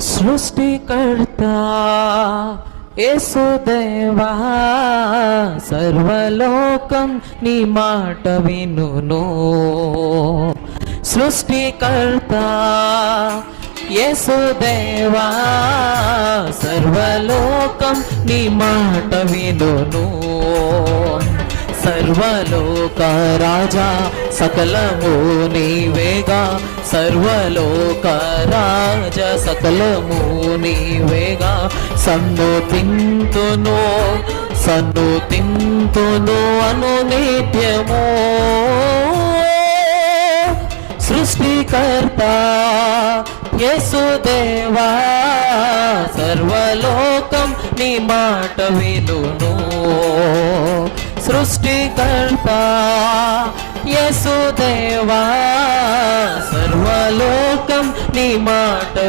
సృష్టికర్త యేసుదేవా, సర్వలోకం నీ మాట వినును. సృష్టికర్త యేసుదేవా, సర్వలోకం నీ మాట వినును. సర్వలోక రాజా సకలము నీవేగా, సర్వలోక రాజా సకలము నీవేగా. సన్నుతింతును అను నిత్యము. సృష్టికర్త యేసుదేవా, సర్వలోకం నీ మాట వినును. సృష్టికర్త యేసుదేవా, సర్వలోకం నీ మాట